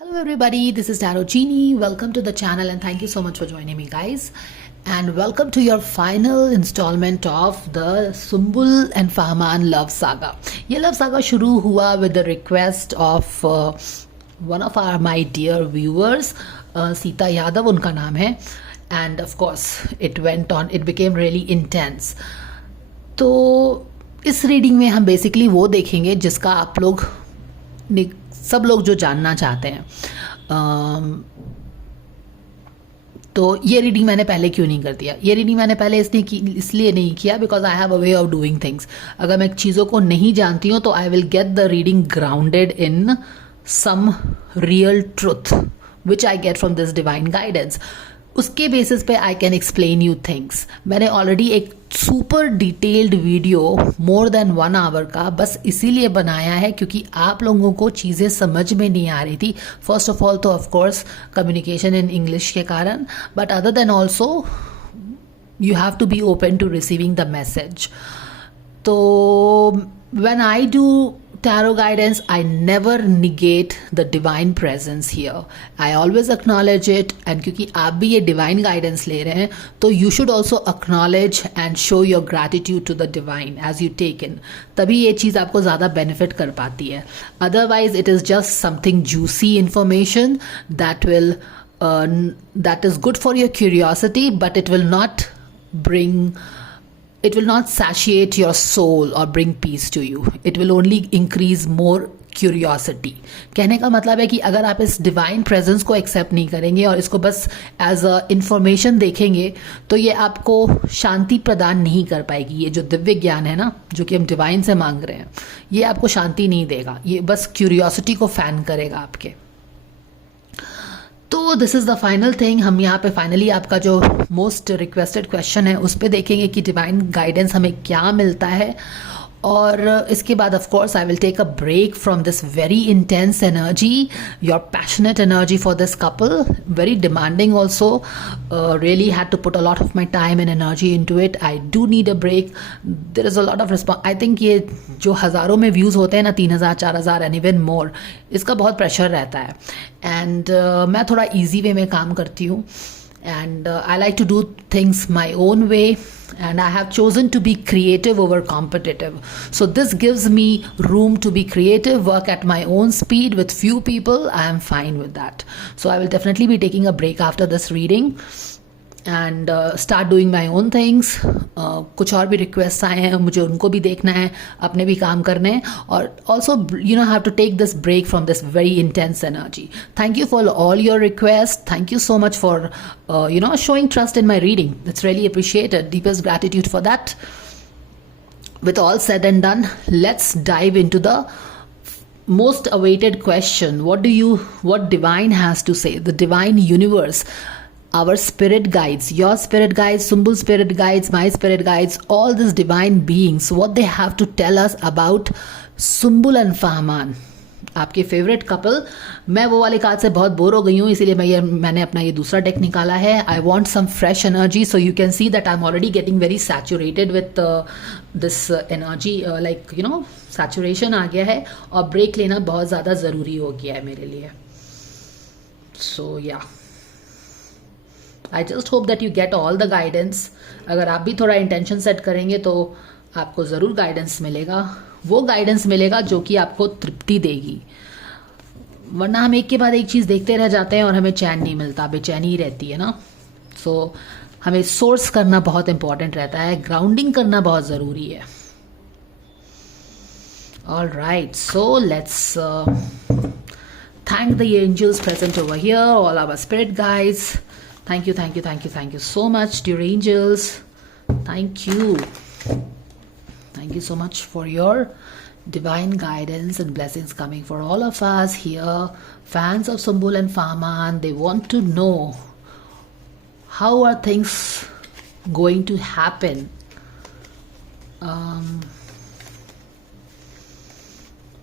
Hello everybody, this is Tarot Genie. Welcome to the channel and thank you so much for joining me guys. And welcome to your final installment of the Sumbul and Fahman love saga. ये love saga शुरू हुआ with the request of one of my dear viewers, Sita Yadav उनका नाम है. And of course it went on, it became really intense. तो इस reading में हम बेसिकली वो देखेंगे जिसका आप लोग सब लोग जो जानना चाहते हैं. तो ये रीडिंग मैंने पहले क्यों नहीं कर दिया? ये रीडिंग मैंने पहले इसलिए नहीं किया because I have a way of doing things. अगर मैं चीज़ों को नहीं जानती हूँ तो I will get the reading grounded in some real truth which I get from this divine guidance. उसके बेसिस पे I can explain you things. मैंने ऑलरेडी एक super detailed video more than 1 hour का बस इसीलिए बनाया है क्योंकि आप लोगों को चीज़ें समझ में नहीं आ रही थी. फर्स्ट ऑफ ऑल तो of course communication in English के कारण, but other than also you have to be open to receiving the message. तो when I do tarot guidance, I never negate the divine presence here. I always acknowledge it, and क्योंकि आप भी ये divine guidance ले रहे हैं तो you should also acknowledge and show your gratitude to the divine as you take in. तभी ये चीज़ आपको ज़्यादा benefit कर पाती है. Otherwise it is just something juicy information that is good for your curiosity, but it will not satiate your soul or bring peace to you. It will only increase more curiosity. कहने का मतलब है कि अगर आप इस divine presence को accept नहीं करेंगे और इसको बस एज अ इंफॉर्मेशन देखेंगे तो ये आपको शांति प्रदान नहीं कर पाएगी. ये जो दिव्य ज्ञान है ना, जो कि हम डिवाइन से मांग रहे हैं, ये आपको शांति नहीं देगा. ये बस क्यूरियोसिटी को फैन करेगा आपके. तो this is the final thing. हम यहाँ पे फाइनली आपका जो मोस्ट रिक्वेस्टेड क्वेश्चन है उस पर देखेंगे कि डिवाइन गाइडेंस हमें क्या मिलता है. और इसके बाद of course I will take a break from this very intense energy, your passionate energy for this couple, very demanding also. Really had to put a lot of my time and energy into it. I do need a break. There is a lot of response. I think ये जो हज़ारों में views होते हैं ना, 3,000 4,000 and even more, इसका बहुत pressure रहता है. एंड मैं थोड़ा ईजी वे में काम करती हूँ. And I like to do things my own way, and I have chosen to be creative over competitive. So this gives me room to be creative, work at my own speed with few people. I am fine with that. So I will definitely be taking a break after this reading and start doing my own things. कुछ और भी request आए हैं, मुझे उनको भी देखना है, अपने भी काम करने हैं. और also have to take this break from this very intense energy. Thank you for all your request. Thank you so much for showing trust in my reading. It's really appreciated. Deepest gratitude for that. With all said and done, let's dive into the most awaited question. What divine has to say, the divine universe, our spirit guides, your spirit guides, Sumbul spirit guides, my spirit guides, all these divine beings, what they have to tell us about Sumbul and Fahman, आपके favourite couple. मैं वो वाले card से बहुत bore हो गई हूँ, इसीलिए मैंने अपना ये दूसरा डेक निकाला है. I want some fresh energy. So you can see that I am already getting very saturated with this energy. Like saturation आ गया है और ब्रेक लेना बहुत ज़्यादा ज़रूरी हो गया है मेरे लिए. सो या I just hope that you get all the guidance. अगर आप भी थोड़ा इंटेंशन सेट करेंगे तो आपको ज़रूर गाइडेंस मिलेगा. वो गाइडेंस मिलेगा जो कि आपको तृप्ति देगी. वरना हम एक के बाद एक चीज़ देखते रह जाते हैं और हमें चैन नहीं मिलता, बेचैनी ही रहती है ना. सो हमें सोर्स करना बहुत इंपॉर्टेंट रहता है, ग्राउंडिंग करना बहुत ज़रूरी है. All right, so let's thank the angels present over here, all our spirit guides. Thank you so much, dear angels. Thank you so much for your divine guidance and blessings coming for all of us here. Fans of Sumbul and Fahman, they want to know how are things going to happen.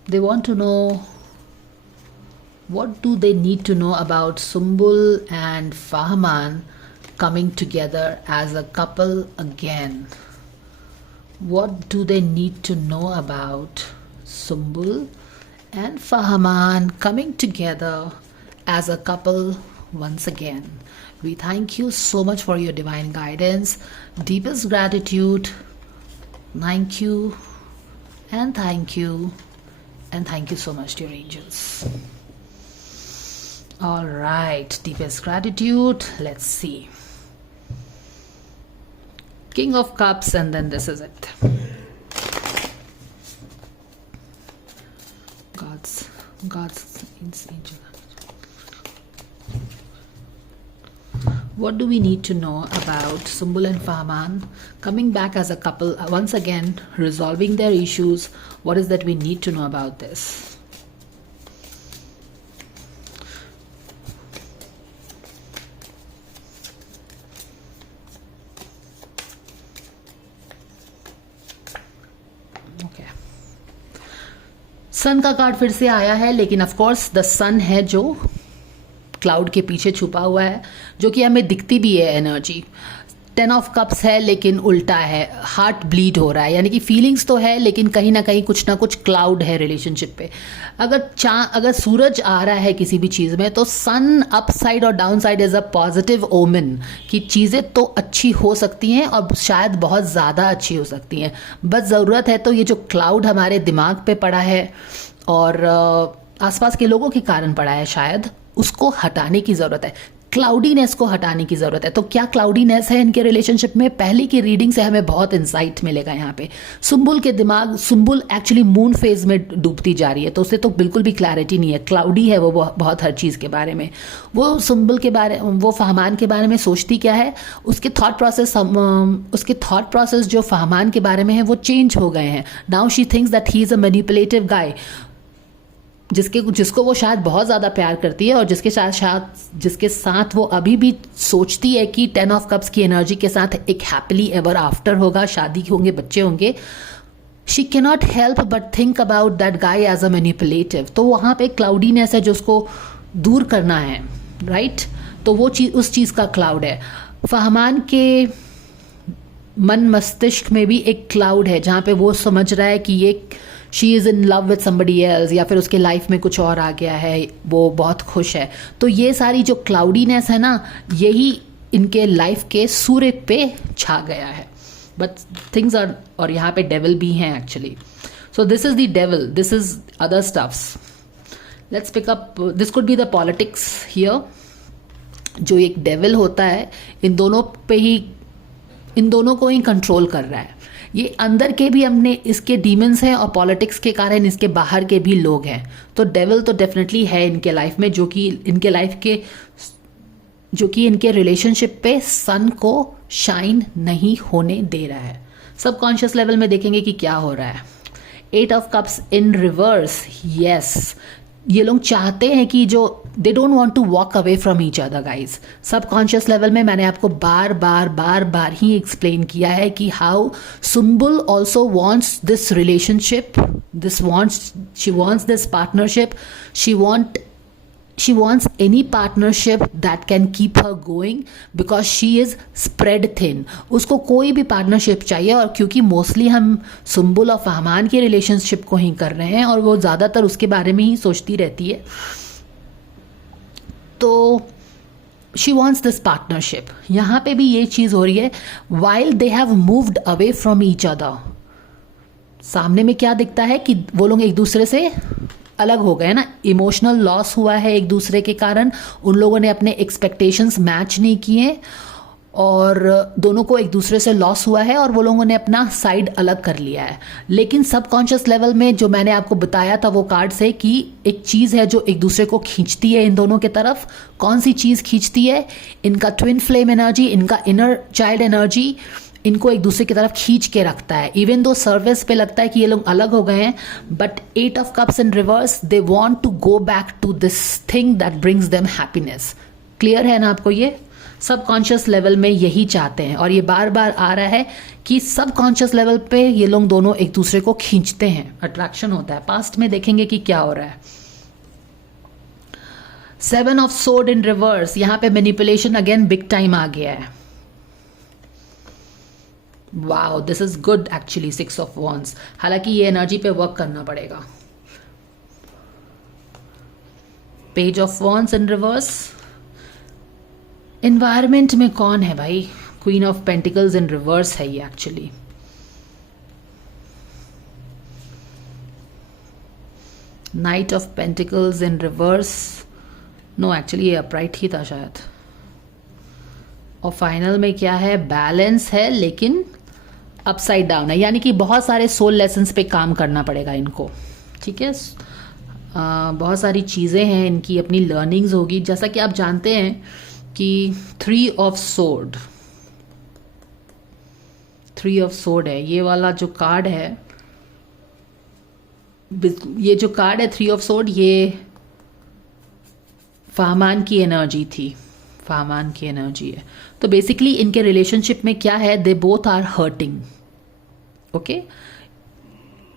They want to know what do they need to know about Sumbul and Fahman coming together as a couple again. What do they need to know about Sumbul and Fahman coming together as a couple once again. We thank you so much for your divine guidance. Deepest gratitude. Thank you and thank you and thank you so much, dear angels. All right, deepest gratitude. Let's see. King of Cups, and then this is it. God's angel. What do we need to know about Sumbul and Fahman coming back as a couple once again, resolving their issues? What is that we need to know about this? सन का card फिर से आया है, लेकिन of course the सन है जो cloud के पीछे छुपा हुआ है, जो कि हमें दिखती भी है एनर्जी। 10 ऑफ कप्स है लेकिन उल्टा है, हार्ट ब्लीड हो रहा है, यानी कि फीलिंग्स तो है लेकिन कहीं ना कहीं कुछ ना कुछ क्लाउड है रिलेशनशिप पे। अगर सूरज आ रहा है किसी भी चीज़ में तो सन अप साइड और downside is a positive omen कि चीज़ें तो अच्छी हो सकती हैं और शायद बहुत ज़्यादा अच्छी हो सकती हैं। बस ज़रूरत है तो ये जो क्लाउड हमारे दिमाग पे पड़ा है और आसपास के लोगों के कारण पड़ा है, शायद उसको हटाने की ज़रूरत है, क्लाउडीनेस को हटाने की ज़रूरत है। तो क्या क्लाउडीनेस है इनके रिलेशनशिप में? पहले की रीडिंग से हमें बहुत इंसाइट मिलेगा यहाँ पे। सुम्बुल के दिमाग, सुम्बुल एक्चुअली मून फेज में डूबती जा रही है तो उसे तो बिल्कुल भी क्लैरिटी नहीं है, क्लाउडी है वो बहुत हर चीज़ के बारे में। वो सुम्बुल के बारे, वो फहमान के बारे में सोचती क्या है, उसके थॉट प्रोसेस जो फहमान के बारे में है वो चेंज हो गए हैं। Now she thinks that he is a manipulative guy, जिसको वो शायद बहुत ज़्यादा प्यार करती है और जिसके साथ वो अभी भी सोचती है कि 10 ऑफ कप्स की एनर्जी के साथ एक हैप्पीली एवर आफ्टर होगा, शादी होंगे, बच्चे होंगे। She cannot help but think about that guy as a manipulative. तो वहाँ पे क्लाउडीनेस है जो उसको दूर करना है, राइट? तो वो चीज़, उस चीज़ का क्लाउड है। फहमान के मन मस्तिष्क में भी एक क्लाउड है जहाँ पे वो समझ रहा है कि ये she is in love with somebody else, या फिर उसके लाइफ में कुछ और आ गया है, वो बहुत खुश है। तो ये सारी जो क्लाउडीनेस है ना, यही इनके लाइफ के सूर्य पे छा गया है। बट थिंग्स आर, और यहाँ पे डेविल भी हैं actually. So this is the devil, this is other stuffs. Let's pick up, this could be the politics here. जो एक डेविल होता है इन दोनों को ही कंट्रोल कर रहा है। ये अंदर के भी हमने इसके डीमंस हैं और पॉलिटिक्स के कारण इसके बाहर के भी लोग हैं। तो डेविल तो डेफिनेटली है इनके लाइफ में, जो कि इनके रिलेशनशिप पे सन को शाइन नहीं होने दे रहा है। सबकॉन्शियस लेवल में देखेंगे कि क्या हो रहा है। 8 of cups in reverse, yes, ये लोग चाहते हैं कि जो they don't want to walk away from each other guys. Subconscious level में मैंने आपको बार बार ही एक्सप्लेन किया है कि how Sumbul also wants this relationship, she wants this partnership, she wants any partnership that can keep her going because she is spread thin. उसको कोई भी partnership चाहिए, और क्योंकि मोस्टली हम सुम्बुल और फहमान के रिलेशनशिप को ही कर रहे हैं और वो ज़्यादातर उसके बारे में ही सोचती रहती है, तो she wants this partnership। यहाँ पे भी ये चीज़ हो रही है। while they have moved away from each other, सामने में क्या दिखता है कि वो लोग एक दूसरे से अलग हो गए ना, इमोशनल लॉस हुआ है एक दूसरे के कारण, उन लोगों ने अपने एक्सपेक्टेशंस मैच नहीं किए और दोनों को एक दूसरे से लॉस हुआ है और वो लोगों ने अपना साइड अलग कर लिया है। लेकिन सबकॉन्शियस लेवल में जो मैंने आपको बताया था वो कार्ड से कि एक चीज़ है जो एक दूसरे को खींचती है इन दोनों के तरफ। कौन सी चीज़ खींचती है? इनका ट्विन फ्लेम एनर्जी, इनका इनर चाइल्ड एनर्जी इनको एक दूसरे की तरफ खींच के रखता है। इवन दो सर्विस पे लगता है कि ये लोग अलग हो गए हैं, but 8 of cups in reverse, they want to go back to this thing that brings them happiness. Clear है ना आपको? ये सबकॉन्शियस लेवल में यही चाहते हैं और ये बार बार आ रहा है कि सबकॉन्शियस लेवल पे ये लोग दोनों एक दूसरे को खींचते हैं, अट्रैक्शन होता है। पास्ट में देखेंगे कि क्या हो रहा है। 7 ऑफ सोर्ड इन रिवर्स, यहाँ पे मैनिपुलेशन अगेन बिग टाइम आ गया है। Wow, this is good actually. 6 of wands, हालांकि ये एनर्जी पे वर्क करना पड़ेगा। Page of wands in reverse. Environment में कौन है भाई? Queen of pentacles in reverse है ये actually. Knight of pentacles in reverse, no actually ये अपराइट ही था शायद। और फाइनल में क्या है? बैलेंस है लेकिन अपसाइड डाउन है, यानी कि बहुत सारे सोल लेसन्स पे काम करना पड़ेगा इनको, ठीक है। बहुत सारी चीज़ें हैं, इनकी अपनी लर्निंग्स होगी। जैसा कि आप जानते हैं कि 3 ऑफ सोर्ड है ये वाला जो कार्ड है, ये जो कार्ड है 3 ऑफ सोर्ड, ये फाहमान की एनर्जी थी, फाहमान की एनर्जी है। तो बेसिकली इनके रिलेशनशिप में क्या है? They both are hurting. Okay,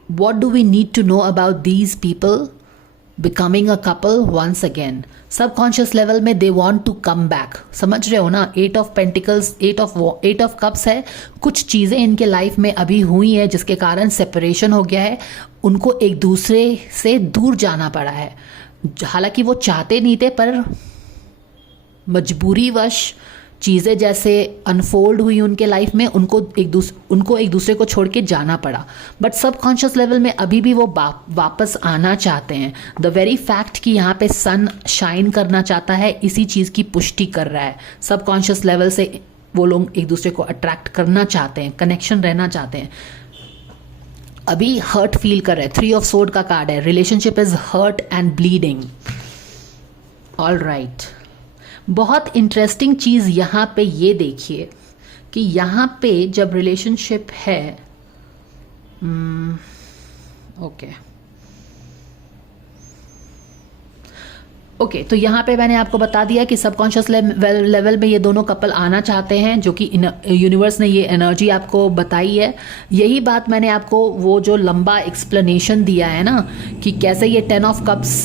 what do we need to know about these people becoming a couple once again? Subconscious level में they want to come back, समझ रहे हो ना। 8 ऑफ पेंटिकल्स, 8 ऑफ कप्स है। कुछ चीज़ें इनके लाइफ में अभी हुई है जिसके कारण सेपरेशन हो गया है, उनको एक दूसरे से दूर जाना पड़ा है। हालांकि वो चाहते नहीं थे पर मजबूरीवश चीज़ें जैसे अनफोल्ड हुई उनके लाइफ में, उनको एक दूसरे को छोड़ के जाना पड़ा। बट सबकॉन्शियस लेवल में अभी भी वो वापस आना चाहते हैं। द वेरी फैक्ट कि यहाँ पे सन शाइन करना चाहता है, इसी चीज़ की पुष्टि कर रहा है। सबकॉन्शियस लेवल से वो लोग एक दूसरे को अट्रैक्ट करना चाहते हैं, कनेक्शन रहना चाहते हैं। अभी हर्ट फील कर रहे हैं। 3 ऑफ सोर्ड का कार्ड है। Relationship is hurt and bleeding. All right, बहुत इंटरेस्टिंग चीज़ यहाँ पे ये देखिए कि यहाँ पे जब रिलेशनशिप है, ओके, तो यहाँ पे मैंने आपको बता दिया कि सबकॉन्शियस लेवल में ये दोनों कपल आना चाहते हैं, जो कि यूनिवर्स ने ये एनर्जी आपको बताई है। यही बात मैंने आपको वो जो लंबा एक्सप्लेनेशन दिया है ना कि कैसे ये 10 ऑफ कप्स,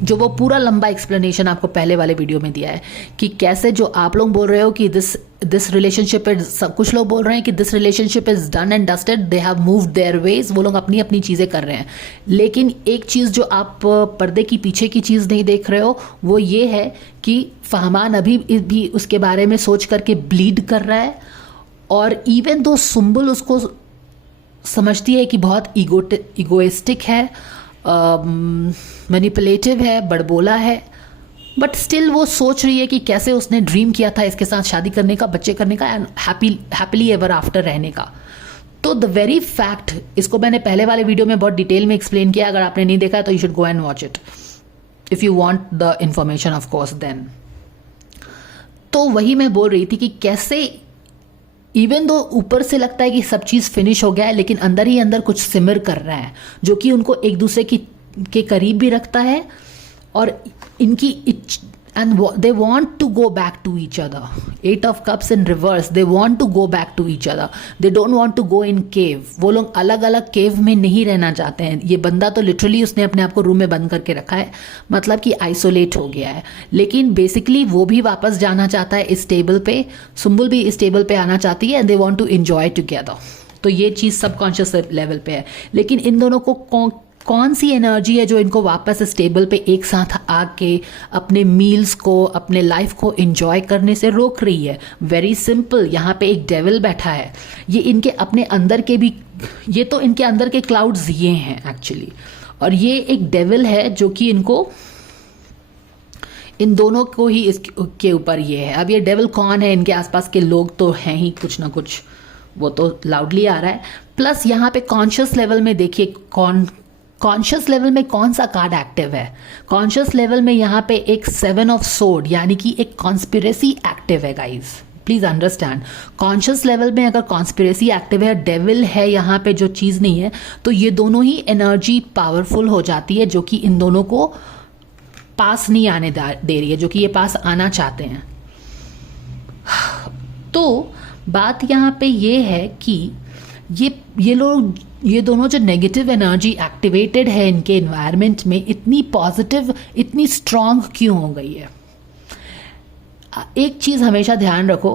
जो वो पूरा लंबा एक्सप्लेनेशन आपको पहले वाले वीडियो में दिया है कि कैसे जो आप लोग बोल रहे हो कि दिस रिलेशनशिप इज, कुछ लोग बोल रहे हैं कि this relationship is done and dusted, they have moved their ways, वो लोग अपनी अपनी चीज़ें कर रहे हैं। लेकिन एक चीज़ जो आप पर्दे की पीछे की चीज़ नहीं देख रहे हो वो ये है कि फहमान अभी भी उसके बारे में सोच करके ब्लीड कर रहा है। और इवन दो सुम्बुल उसको समझती है कि बहुत इगोइस्टिक है, मैनिपुलेटिव है, बड़बोला है, बट स्टिल वो सोच रही है कि कैसे उसने ड्रीम किया था इसके साथ शादी करने का, बच्चे करने का एंड हैप्पीली एवर आफ्टर रहने का। तो द वेरी फैक्ट, इसको मैंने पहले वाले वीडियो में बहुत डिटेल में एक्सप्लेन किया, अगर आपने नहीं देखा तो you should go and watch it if you want the information of course then. तो वही मैं बोल रही थी कि कैसे इवन दो ऊपर से लगता है कि सब चीज़ फिनिश हो गया है, लेकिन अंदर ही अंदर कुछ सिमर कर रहा है जो कि उनको एक दूसरे के करीब भी रखता है। और इनकी and they want to go back to each other. 8 of cups in reverse, they want to go back to each other, they don't want to go in cave. वो लोग अलग अलग केव में नहीं रहना चाहते हैं। ये बंदा तो लिटरली उसने अपने आप को रूम में बंद करके रखा है, मतलब कि आइसोलेट हो गया है। लेकिन बेसिकली वो भी वापस जाना चाहता है इस टेबल पे, सुम्बुल भी इस टेबल पे आना चाहती है, and they want to enjoy together. तो ये चीज़ सबकॉन्शियस लेवल पे है। लेकिन इन दोनों को कौन सी एनर्जी है जो इनको वापस इस टेबल पे एक साथ आके अपने मील्स को, अपने लाइफ को एंजॉय करने से रोक रही है? वेरी सिंपल, यहाँ पे एक डेविल बैठा है। ये इनके अपने अंदर के भी, ये तो इनके अंदर के क्लाउड्स ये हैं एक्चुअली, और ये एक डेविल है जो कि इनको, इन दोनों को ही इसके ऊपर ये है। अब ये डेविल कौन है? इनके आसपास के लोग तो हैं ही कुछ ना कुछ, वो तो लाउडली आ रहा है। प्लस यहाँ पे कॉन्शियस लेवल में देखिए, कॉन्शियस लेवल में कौन सा कार्ड एक्टिव है? कॉन्शियस लेवल में यहाँ पे एक 7 ऑफ सोर्ड, यानी कि एक कॉन्स्पिरेसी एक्टिव है guys, please understand. Conscious level में अगर कॉन्स्पिरेसी एक्टिव है, डेविल है यहाँ पे, जो चीज़ नहीं है, तो ये दोनों ही एनर्जी पावरफुल हो जाती है, जो कि इन दोनों को पास नहीं आने दे रही है, जो कि ये पास आना चाहते हैं। तो बात यहाँ पे ये है कि ये लोग, ये दोनों जो नेगेटिव एनर्जी एक्टिवेटेड है इनके एनवायरनमेंट में, इतनी पॉजिटिव, इतनी स्ट्रांग क्यों हो गई है? एक चीज़ हमेशा ध्यान रखो,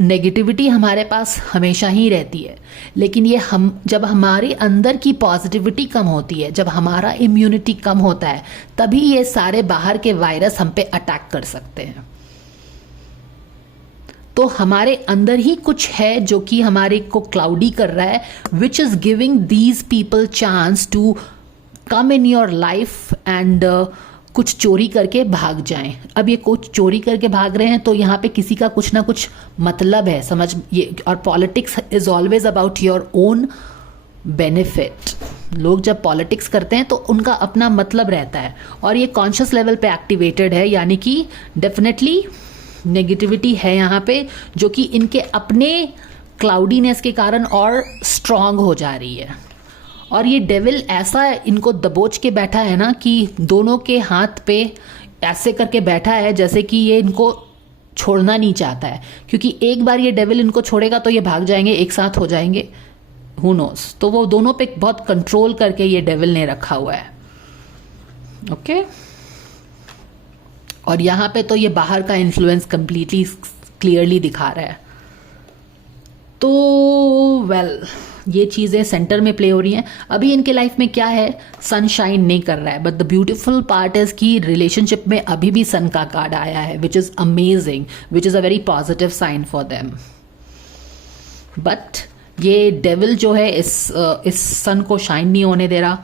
नेगेटिविटी हमारे पास हमेशा ही रहती है, लेकिन ये हम जब हमारे अंदर की पॉजिटिविटी कम होती है, जब हमारा इम्यूनिटी कम होता है, तभी ये सारे बाहर के वायरस हम पे अटैक कर सकते हैं। तो हमारे अंदर ही कुछ है जो कि हमारे को क्लाउडी कर रहा है, which is giving these people chance to come in your life and कुछ चोरी करके भाग जाएं। अब ये कुछ चोरी करके भाग रहे हैं तो यहाँ पे किसी का कुछ ना कुछ मतलब है, समझ ये। और politics is always about your own benefit. लोग जब पॉलिटिक्स करते हैं तो उनका अपना मतलब रहता है, और ये कॉन्शियस लेवल पे एक्टिवेटेड है, यानी कि डेफिनेटली नेगेटिविटी है यहाँ पे, जो कि इनके अपने क्लाउडीनेस के कारण और स्ट्रांग हो जा रही है। और ये डेविल ऐसा इनको दबोच के बैठा है ना, कि दोनों के हाथ पे ऐसे करके बैठा है जैसे कि ये इनको छोड़ना नहीं चाहता है, क्योंकि एक बार ये डेविल इनको छोड़ेगा तो ये भाग जाएंगे, एक साथ हो जाएंगे, हु नोस। तो वो दोनों पे बहुत कंट्रोल करके ये डेविल ने रखा हुआ है। ओके और यहाँ पे तो ये बाहर का इन्फ्लुएंस कंप्लीटली क्लियरली दिखा रहा है। तो वेल ये चीज़ें सेंटर में प्ले हो रही हैं। अभी इनके लाइफ में क्या है, सनशाइन नहीं कर रहा है, but the beautiful part is कि रिलेशनशिप में अभी भी सन का कार्ड आया है, which is amazing, which is a very positive sign for them. But ये डेविल जो है इस सन को शाइन नहीं होने दे रहा।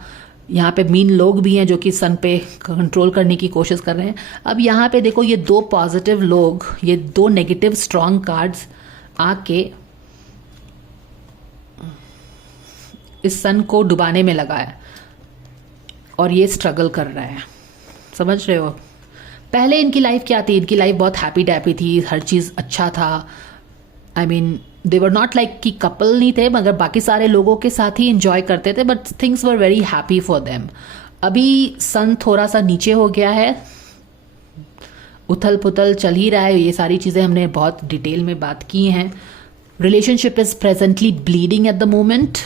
यहाँ पे मीन लोग भी हैं जो कि सन पे कंट्रोल करने की कोशिश कर रहे हैं। अब यहाँ पे देखो, ये दो पॉजिटिव लोग, ये दो नेगेटिव स्ट्रॉन्ग कार्ड्स आके इस सन को डुबाने में लगा है, और ये स्ट्रगल कर रहा है, समझ रहे हो। पहले इनकी लाइफ क्या थी, इनकी लाइफ बहुत हैप्पी डैप्पी थी, हर चीज़ अच्छा था। I mean they were not like कि कपल नहीं थे, मगर बाकी सारे लोगों के साथ ही इंजॉय करते थे, but things were very happy for them. अभी सन थोड़ा सा नीचे हो गया है, उथल पुथल चल ही रहा है, ये सारी चीज़ें हमने बहुत डिटेल में बात की हैं। Relationship is presently bleeding at the moment,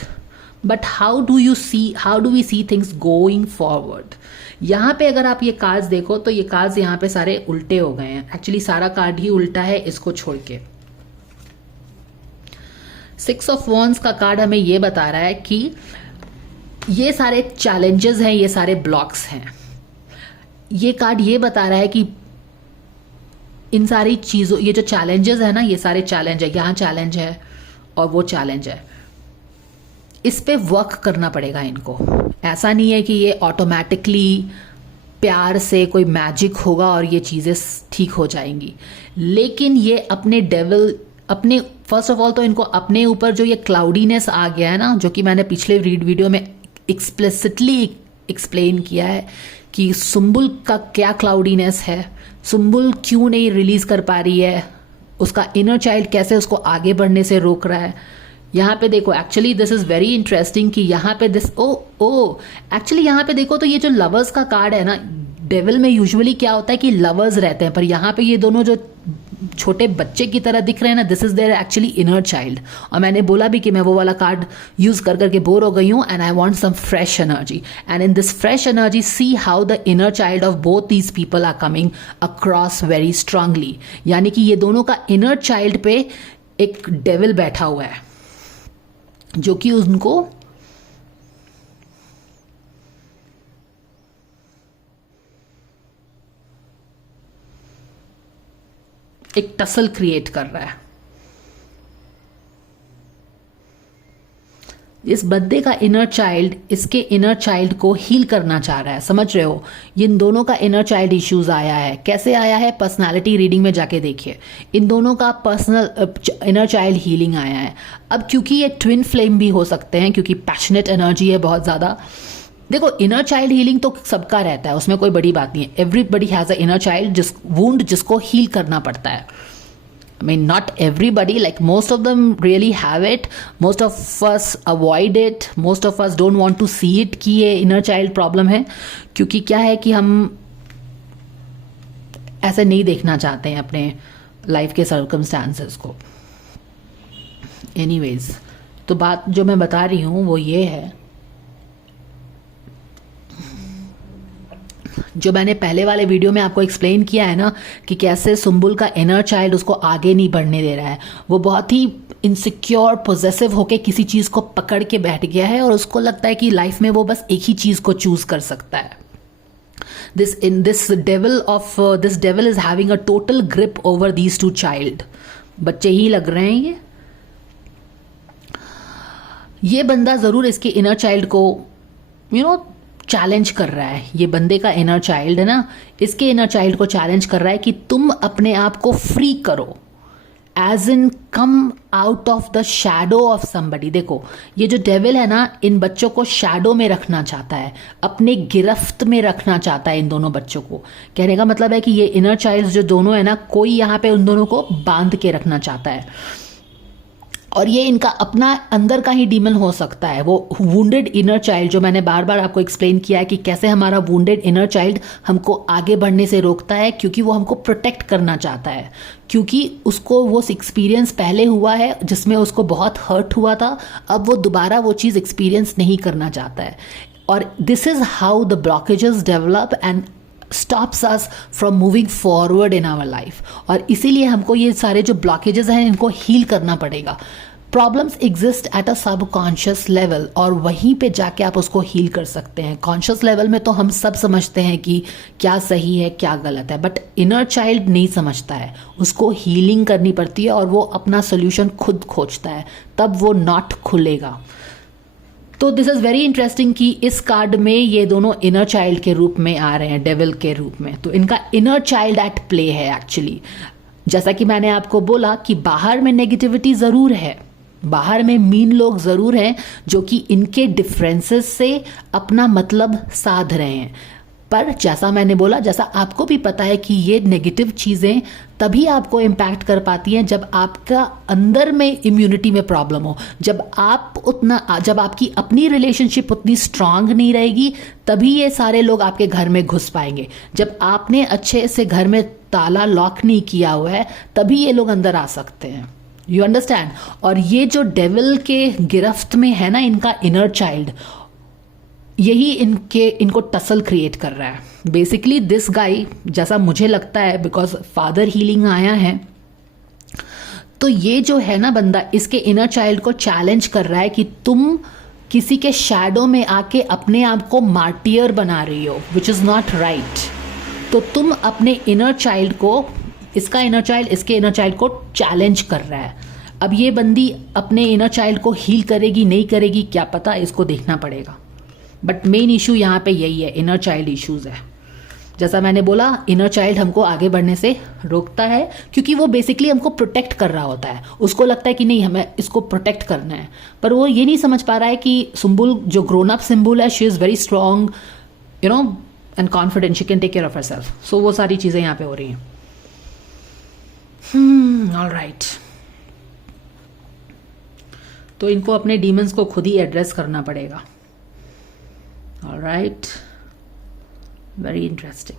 but how do we see things going forward. यहाँ पे अगर आप ये कार्ड्स देखो तो ये कार्ड्स यहाँ पे सारे उल्टे हो गए हैं, एक्चुअली सारा कार्ड ही उल्टा है इसको छोड़ के। 6 ऑफ वॉन्ड्स का कार्ड हमें ये बता रहा है कि ये सारे चैलेंजेस हैं, ये सारे ब्लॉक्स हैं। ये कार्ड ये बता रहा है कि इन सारी चीज़ों, ये जो चैलेंजेस है ना, ये सारे चैलेंज है, यहाँ चैलेंज है और वो चैलेंज है, इस पे वर्क करना पड़ेगा इनको। ऐसा नहीं है कि ये ऑटोमेटिकली प्यार से कोई मैजिक होगा और ये चीज़ें ठीक हो जाएंगी, लेकिन ये अपने फर्स्ट ऑफ ऑल तो इनको अपने ऊपर जो ये क्लाउडीनेस आ गया है ना, जो कि मैंने पिछले वीडियो में एक्सप्लिसिटली एक्सप्लेन किया है कि सुम्बुल का क्या क्लाउडीनेस है, सुम्बुल क्यों नहीं रिलीज कर पा रही है, उसका इनर चाइल्ड कैसे उसको आगे बढ़ने से रोक रहा है। यहाँ पे देखो, actually this is very interesting कि यहाँ पे एक्चुअली यहाँ पे देखो तो ये जो लवर्स का कार्ड है ना, डेविल में यूजुअली क्या होता है कि लवर्स रहते हैं, पर यहाँ पे ये दोनों जो छोटे बच्चे की तरह दिख रहे हैं ना, this is their actually inner child. और मैंने बोला भी कि मैं वो वाला कार्ड यूज कर करके बोर हो गई हूँ, and I want some fresh energy, and in this fresh energy see how the inner child of both these people are coming across very strongly. यानी कि ये दोनों का इनर चाइल्ड पे एक डेविल बैठा हुआ है जो कि उनको एक टसल क्रिएट कर रहा है। इस बंदे का इनर चाइल्ड इसके इनर चाइल्ड को हील करना चाह रहा है, समझ रहे हो। इन दोनों का इनर चाइल्ड इश्यूज आया है, कैसे आया है, पर्सनालिटी रीडिंग में जाके देखिए। इन दोनों का पर्सनल इनर चाइल्ड हीलिंग आया है। अब क्योंकि ये ट्विन फ्लेम भी हो सकते हैं, क्योंकि पैशनेट एनर्जी है बहुत ज़्यादा। देखो, इनर चाइल्ड हीलिंग तो सबका रहता है, उसमें कोई बड़ी बात नहीं है। Everybody has a inner child जिसको हील करना पड़ता है। I mean, not everybody, like most of them really have it. Most of us avoid it. Most of us don't want to see it कि ये inner child problem है, क्योंकि क्या है कि हम ऐसे नहीं देखना चाहते हैं अपने लाइफ के circumstances को। Anyways, तो बात जो मैं बता रही हूँ वो ये है जो मैंने पहले वाले वीडियो में आपको एक्सप्लेन किया है ना कि कैसे सुम्बुल का इनर चाइल्ड उसको आगे नहीं बढ़ने दे रहा है, वो बहुत ही इनसिक्योर पोजेसिव होके किसी चीज़ को पकड़ के बैठ गया है और उसको लगता है कि लाइफ में वो बस एक ही चीज़ को चूज कर सकता है। this devil is having a total grip over these two child। बच्चे ही लग रहे हैं ये बंदा ज़रूर इसके इनर चाइल्ड को चैलेंज कर रहा है। ये बंदे का इनर चाइल्ड है ना, इसके इनर चाइल्ड को चैलेंज कर रहा है कि तुम अपने आप को फ्री करो, as in come out of the shadow of somebody. देखो ये जो डेविल है ना, इन बच्चों को शैडो में रखना चाहता है, अपने गिरफ्त में रखना चाहता है इन दोनों बच्चों को। कहने का मतलब है कि ये इनर चाइल्ड जो दोनों है ना, कोई यहाँ पे उन दोनों को बांध के रखना चाहता है और ये इनका अपना अंदर का ही डीमन हो सकता है। वो वुंडेड इनर चाइल्ड जो मैंने बार बार आपको एक्सप्लेन किया है कि कैसे हमारा वुंडेड इनर चाइल्ड हमको आगे बढ़ने से रोकता है, क्योंकि वो हमको प्रोटेक्ट करना चाहता है, क्योंकि उसको वो एक्सपीरियंस पहले हुआ है जिसमें उसको बहुत हर्ट हुआ था। अब वो दोबारा वो चीज़ एक्सपीरियंस नहीं करना चाहता है। और this is how the blockages develop and stops us from moving forward in our life. और इसीलिए हमको ये सारे जो ब्लॉकेजेस हैं इनको हील करना पड़ेगा। Problems exist at a subconscious level और वहीं पे जाके आप उसको हील कर सकते हैं। कॉन्शियस लेवल में तो हम सब समझते हैं कि क्या सही है क्या गलत है, बट इनर चाइल्ड नहीं समझता है, उसको हीलिंग करनी पड़ती है और वो अपना सोल्यूशन खुद खोजता है, तब वो नॉट खुलेगा। तो दिस इज़ वेरी इंटरेस्टिंग कि इस कार्ड में ये दोनों इनर चाइल्ड के रूप में आ रहे हैं, डेविल के रूप में। तो इनका इनर चाइल्ड एट प्ले है एक्चुअली। जैसा कि मैंने आपको बोला कि बाहर में नेगेटिविटी ज़रूर है, बाहर में मीन लोग ज़रूर हैं जो कि इनके डिफरेंसेस से अपना मतलब साध रहे हैं। पर जैसा मैंने बोला, जैसा आपको भी पता है कि ये नेगेटिव चीज़ें तभी आपको इम्पैक्ट कर पाती हैं जब आपका अंदर में इम्यूनिटी में प्रॉब्लम हो, जब आपकी अपनी रिलेशनशिप उतनी स्ट्रांग नहीं रहेगी, तभी ये सारे लोग आपके घर में घुस पाएंगे। जब आपने अच्छे से घर में ताला लॉक नहीं किया हुआ है, तभी ये लोग अंदर आ सकते हैं। You understand. और ये जो डेविल के गिरफ्त में है ना इनका इनर चाइल्ड, यही इनको टसल क्रिएट कर रहा है। बेसिकली दिस गाय, जैसा मुझे लगता है, बिकॉज फादर हीलिंग आया है, तो ये जो है ना बंदा इसके इनर चाइल्ड को चैलेंज कर रहा है कि तुम किसी के शैडो में आके अपने आप को मार्टियर बना रही हो, विच इज़ नॉट राइट। तो तुम अपने इनर चाइल्ड को, इसका इनर चाइल्ड इसके इनर चाइल्ड को चैलेंज कर रहा है। अब ये बंदी अपने इनर चाइल्ड को हील करेगी नहीं करेगी क्या पता, इसको देखना पड़ेगा। बट मेन इशू यहाँ पे यही है, इनर चाइल्ड इश्यूज है। जैसा मैंने बोला, इनर चाइल्ड हमको आगे बढ़ने से रोकता है, क्योंकि वो बेसिकली हमको प्रोटेक्ट कर रहा होता है। उसको लगता है कि नहीं, हमें इसको प्रोटेक्ट करना है, पर वो ये नहीं समझ पा रहा है कि सुम्बुल जो ग्रोन अप सिम्बुल है, she is very strong and confident, she can take care of herself. So वो सारी चीज़ें यहाँ पे हो रही हैं। All right. तो इनको अपने डीमंस को खुद ही एड्रेस करना पड़ेगा। All right, very interesting.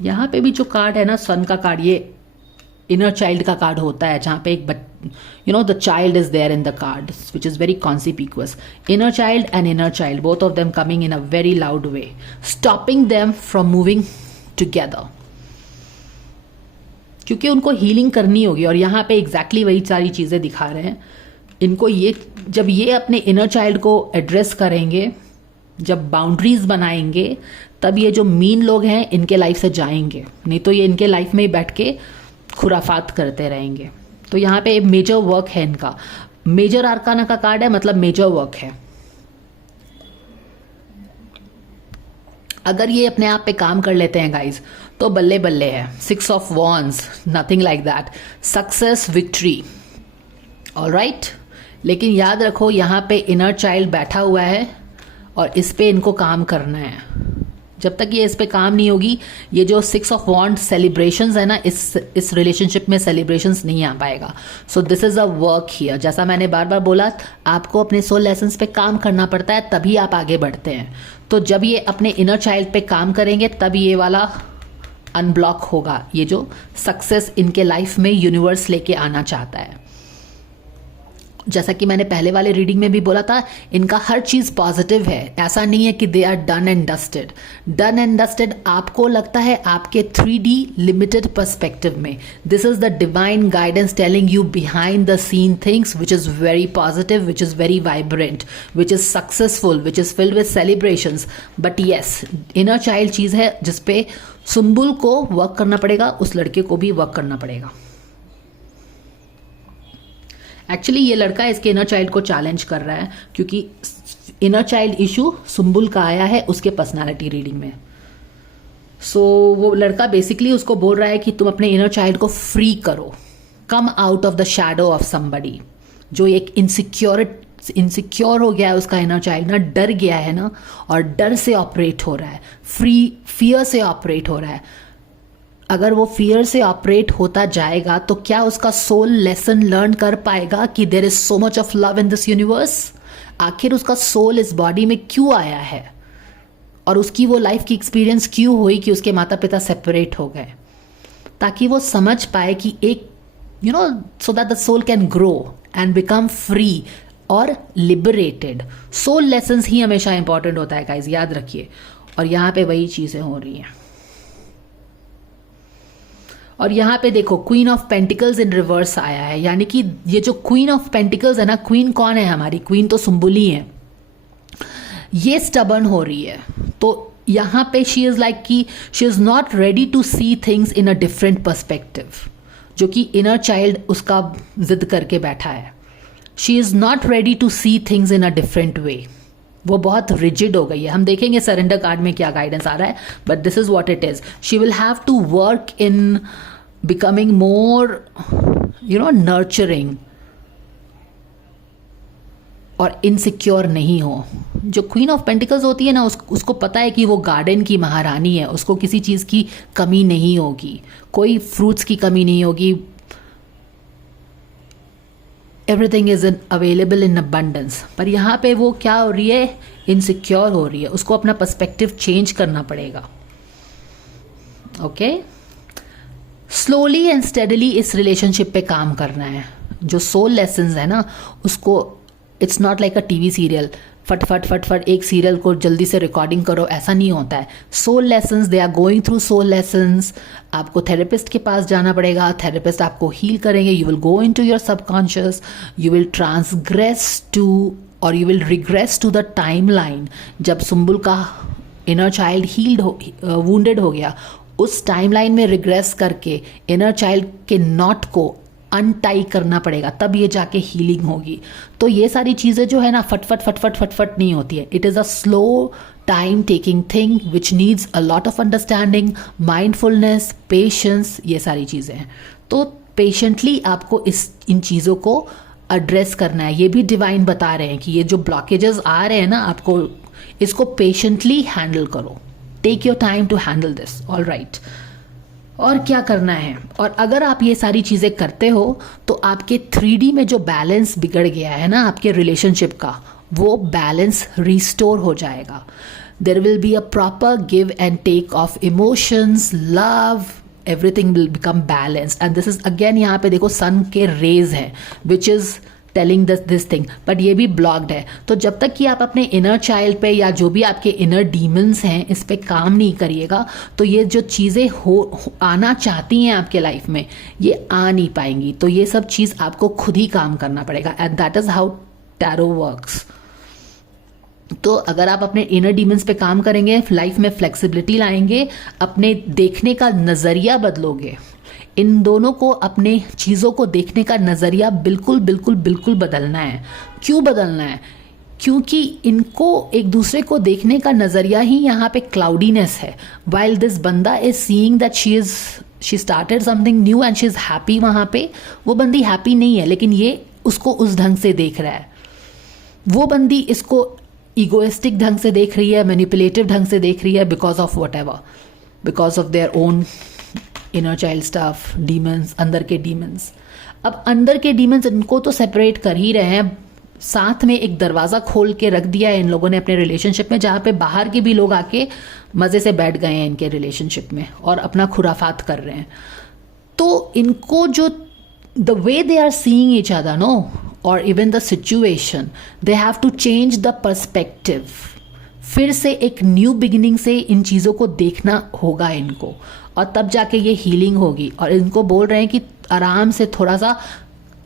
यहाँ पे भी जो कार्ड है ना, सन का कार्ड, ये इनर चाइल्ड का कार्ड होता है, जहाँ पे एक the child is there in the card, which is very conspicuous. Inner child and inner child, both of them coming in a very loud way, stopping them from moving together, क्योंकि उनको healing करनी होगी। और यहाँ पे exactly वही सारी चीज़ें दिखा रहे हैं इनको। ये जब ये अपने इनर चाइल्ड को एड्रेस करेंगे, जब बाउंड्रीज बनाएंगे, तब ये जो मीन लोग हैं इनके लाइफ से जाएंगे, नहीं तो ये इनके लाइफ में ही बैठ के खुराफात करते रहेंगे। तो यहाँ पे मेजर वर्क है इनका। मेजर आर्काना का कार्ड है, मतलब मेजर वर्क है। अगर ये अपने आप पे काम कर लेते हैं गाइज, तो बल्ले बल्ले है। 6 of wands, nothing like that, success, victory. Alright, लेकिन याद रखो यहाँ पे इनर चाइल्ड बैठा हुआ है और इस पे इनको काम करना है। जब तक ये इस पे काम नहीं होगी, ये जो 6 ऑफ वॉन्ड सेलिब्रेशंस है ना, इस रिलेशनशिप में सेलिब्रेशंस नहीं आ पाएगा। सो this is a work here. जैसा मैंने बार बार बोला, आपको अपने सोल लेसन्स पे काम करना पड़ता है, तभी आप आगे बढ़ते हैं। तो जब ये अपने इनर चाइल्ड पे काम करेंगे, तब ये वाला अनब्लॉक होगा, ये जो सक्सेस इनके लाइफ में यूनिवर्स लेके आना चाहता है। जैसा कि मैंने पहले वाले रीडिंग में भी बोला था, इनका हर चीज़ पॉजिटिव है। ऐसा नहीं है कि they are done and dusted. Done and dusted आपको लगता है आपके 3D लिमिटेड पर्सपेक्टिव में। This is the divine guidance telling you behind the scene things which is very positive, which is very vibrant, which is successful, which is filled with celebrations. But yes, inner child चीज़ है जिसपे सुम्बुल को work करना पड़ेगा, उस लड़के को भी वर्क करना पड़ेगा। एक्चुअली ये लड़का इसके इनर चाइल्ड को चैलेंज कर रहा है, क्योंकि इनर चाइल्ड इशू सुम्बुल का आया है उसके पर्सनालिटी रीडिंग में। सो वो लड़का बेसिकली उसको बोल रहा है कि तुम अपने इनर चाइल्ड को फ्री करो, कम out of the shadow of somebody. जो एक इनसिक्योर हो गया है उसका इनर चाइल्ड ना, डर गया है ना, और डर से ऑपरेट हो रहा है, फियर से ऑपरेट हो रहा है। अगर वो फियर से ऑपरेट होता जाएगा तो क्या उसका सोल लेसन लर्न कर पाएगा कि there is so much of love in this universe? आखिर उसका सोल इस बॉडी में क्यों आया है, और उसकी वो लाइफ की एक्सपीरियंस क्यों हुई कि उसके माता पिता सेपरेट हो गए, ताकि वो समझ पाए कि एक so that the soul can grow and become free और लिबरेटेड। सोल लेसन्स ही हमेशा इंपॉर्टेंट होता है गाइज, याद रखिए। और यहाँ पे वही चीजें हो रही हैं। और यहाँ पे देखो queen of pentacles in reverse आया है, यानी कि ये जो क्वीन ऑफ पेंटिकल्स है ना, क्वीन कौन है हमारी? क्वीन तो सुम्बुली है। ये स्टबर्न हो रही है, तो यहाँ पे शी इज लाइक कि she is not ready to see things in a different perspective, जो कि इनर चाइल्ड उसका जिद करके बैठा है। She is not ready to see things in a different way. वो बहुत रिजिड हो गई है। हम देखेंगे सरेंडर कार्ड में क्या गाइडेंस आ रहा है, but this is what it is. She will have to work in becoming more nurturing और इनसिक्योर नहीं हो। जो क्वीन ऑफ पेंटिकल्स होती है ना, उसको पता है कि वो गार्डन की महारानी है, उसको किसी चीज़ की कमी नहीं होगी, कोई फ्रूट्स की कमी नहीं होगी। Everything is available in abundance. पर यहाँ पे वो क्या हो रही है? इनसिक्योर हो रही है। उसको अपना पर्सपेक्टिव चेंज करना पड़ेगा। ओके, स्लोली एंड स्टेडली इस रिलेशनशिप पे काम करना है। जो सोल लेसन्स है ना, उसको it's not like a TV serial, फट फट फट फट एक सीरियल को जल्दी से रिकॉर्डिंग करो, ऐसा नहीं होता है। Soul lessons, they are going through soul lessons. आपको थेरेपिस्ट के पास जाना पड़ेगा, थेरेपिस्ट आपको हील करेंगे। You will go into your subconscious, you will transgress to और you will regress to the time line जब सुम्बुल का इनर चाइल्ड हील्ड वुंडेड हो गया। उस टाइमलाइन में रिग्रेस करके इनर चाइल्ड के नॉट को अनटाई करना पड़ेगा, तब ये जाके हीलिंग होगी। तो ये सारी चीज़ें जो है ना, फटफट फटफट फटफट नहीं होती है। It is a slow time taking thing which needs a lot of understanding, mindfulness, patience, ये सारी चीज़ें हैं। तो पेशेंटली आपको इन चीज़ों को एड्रेस करना है। ये भी डिवाइन बता रहे हैं कि ये जो ब्लॉकेजेस आ रहे हैं ना, आपको इसको पेशेंटली हैंडल करो। Take your time to handle this, all right. और क्या करना है? और अगर आप ये सारी चीज़ें करते हो तो आपके 3D में जो बैलेंस बिगड़ गया है ना आपके रिलेशनशिप का, वो बैलेंस रिस्टोर हो जाएगा। There will be a proper give and take of emotions, love, everything will become balanced. And this is again, यहाँ पे देखो सन के रेज हैं which is telling this thing, but ये भी ब्लॉक्ड है। तो जब तक कि आप अपने इनर चाइल्ड पे या जो भी आपके इनर डीमंस हैं इस पे काम नहीं करिएगा, तो ये जो चीज़ें आना चाहती हैं आपके लाइफ में, ये आ नहीं पाएंगी। तो ये सब चीज़ आपको खुद ही काम करना पड़ेगा, and that is how tarot works. तो अगर आप अपने इनर डीमंस पे काम करेंगे, लाइफ में फ्लेक्सिबिलिटी लाएंगे, अपने देखने का नज़रिया बदलोगे, इन दोनों को अपने चीज़ों को देखने का नज़रिया बिल्कुल बिल्कुल बिल्कुल बदलना है। क्यों बदलना है? क्योंकि इनको एक दूसरे को देखने का नज़रिया ही यहाँ पे क्लाउडीनेस है। वाइल दिस बंदा is seeing that she started something new and she is happy, वहाँ पे वो बंदी हैप्पी नहीं है, लेकिन ये उसको उस ढंग से देख रहा है। वो बंदी इसको ईगोइस्टिक ढंग से देख रही है, मैनिपुलेटिव ढंग से देख रही है, because of what ever, because of their own inner child stuff, demons, अंदर के डीमंस। अब अंदर के डीमंस इनको तो सेपरेट कर ही रहे हैं, साथ में एक दरवाज़ा खोल के रख दिया है इन लोगों ने अपने रिलेशनशिप में, जहाँ पे बाहर के भी लोग आके मज़े से बैठ गए हैं इनके रिलेशनशिप में और अपना खुराफात कर रहे हैं। तो इनको जो the way they are seeing each other no, और even the situation, they have to change the perspective. फिर से एक न्यू बिगिनिंग से इन चीज़ों को देखना होगा इनको, और तब जाके ये हीलिंग होगी. और इनको बोल रहे हैं कि आराम से, थोड़ा सा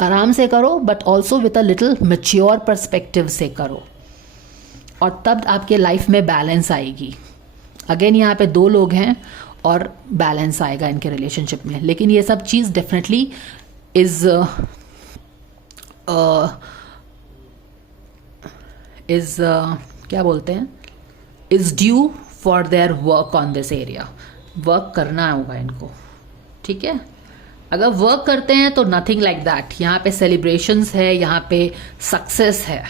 आराम से करो, but also with a little mature perspective से करो, और तब आपके लाइफ में बैलेंस आएगी. अगेन यहाँ पे 2 लोग हैं और बैलेंस आएगा इनके रिलेशनशिप में. लेकिन ये सब चीज़ डेफिनेटली इज क्या बोलते हैं, is due for their work on this area. Work करना होगा इनको, ठीक है. अगर वर्क करते हैं तो नथिंग लाइक दैट. यहाँ पे सेलिब्रेशंस है, यहाँ पे सक्सेस है,